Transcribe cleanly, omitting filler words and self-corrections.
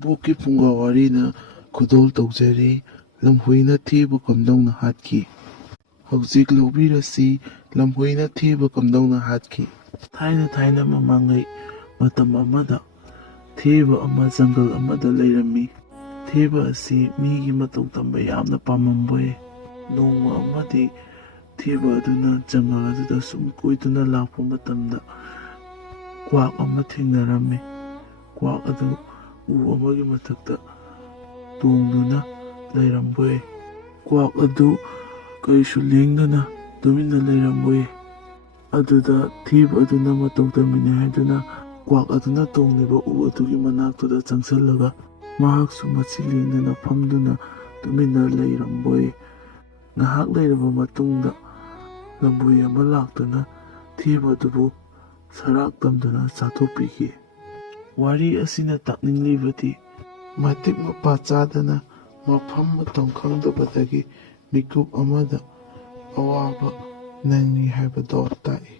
ꯕꯣꯛꯀꯤ ꯐꯨꯡꯒꯥ ꯋꯥꯔꯤꯅ ꯈꯨꯗꯣꯜ ꯇꯧꯖꯔꯤ ꯂꯝꯍꯨꯏꯅ ꯊꯤꯕ ꯀꯝꯗꯧꯅ ꯍꯥꯠꯈꯤ꯫ ꯍꯧꯖꯤꯛ ꯂꯧꯕꯤꯔꯁꯤ ꯂꯝꯍꯨꯏꯅ ꯊꯤꯕ ꯀꯝꯗꯧꯅ ꯍꯥꯠꯈꯤ꯫ ꯊꯥꯏꯅ ꯃꯃꯥꯡꯉꯩ ꯃꯇꯝ ꯑꯃꯗ ꯊꯤꯕ ꯑꯃ ꯖꯪꯒꯜ ꯑꯃꯗ ꯂꯩꯔꯝꯃꯤ꯫ ꯊꯤꯕ ꯑꯁꯤ ꯃꯤꯒꯤ ꯃꯇꯧ ꯇꯝꯕ ꯌꯥꯝꯅ ꯄꯥꯝꯂꯝꯕꯣꯏ꯫ ꯅꯣꯡꯃ ꯑꯃꯗꯤ ꯊꯤꯕ ꯑꯗꯨꯅ ꯖꯪꯒꯜ ꯑꯗꯨꯗ ꯁꯨꯝ ꯀꯣꯏꯗꯨꯅ ꯂꯥꯛꯄ ꯃꯇꯝꯗ ꯀ꯭ꯋꯥꯛ ꯑꯃ ꯊꯦꯡꯅꯔꯝꯃꯤ꯫ ꯀ꯭ꯋꯥꯛ ꯑꯗꯨ ꯎ ꯑꯃꯒꯤ ꯃꯊꯛꯇ ꯇꯣꯡꯗꯨꯅ ꯂꯩꯔꯝꯕꯣꯏ꯫ ꯀ꯭ꯋꯥꯛ ꯑꯗꯨ ꯀꯔꯤꯁꯨ ꯂꯦꯡꯗꯅ ꯇꯨꯃꯤꯟꯅ ꯂꯩꯔꯝꯕꯣꯏ꯫ ꯑꯗꯨꯗ ꯊꯤꯕ ꯑꯗꯨꯅ ꯃꯇꯧ ꯇꯝꯃꯤꯅꯦ ꯍꯥꯏꯗꯨꯅ ꯀ꯭ꯋꯥꯛ ꯑꯗꯨꯅ ꯇꯣꯡꯂꯤꯕ ꯎ ꯑꯗꯨꯒꯤ ꯃꯅꯥꯛꯇꯨꯗ ꯆꯪꯁꯤꯜꯂꯒ ꯃꯍꯥꯛꯁꯨ ꯃꯆꯤ ꯂꯦꯡꯗꯅ ꯐꯝꯗꯨꯅ ꯇꯨꯃꯤꯟꯅ ꯂꯩꯔꯝꯕꯣꯏ꯫ ꯉꯥꯏꯍꯥꯛ ꯂꯩꯔꯕ ꯃꯇꯨꯡꯗ ꯂꯝꯍꯨꯏ ꯑꯃ ꯂꯥꯛꯇꯨꯅ ꯊꯤꯕ ꯑꯗꯨꯕꯨ ꯁꯔꯥꯛ ꯇꯝꯗꯨꯅ ꯆꯥꯊꯣꯛꯄꯤꯈꯤ꯫ ꯋꯥꯔꯤ ꯑꯁꯤꯅ ꯇꯥꯛꯅꯤꯡꯂꯤꯕꯗꯤ ꯃꯇꯤꯛ ꯃꯄꯥ ꯆꯥꯗꯅ ꯃꯐꯝ ꯃꯇꯝ ꯈꯪꯗꯕꯗꯒꯤ ꯃꯤꯀꯨꯞ ꯑꯃꯗ ꯑꯋꯥꯕ ꯅꯪꯏ ꯍꯥꯏꯕꯗꯣ ꯇꯥꯛꯏ꯫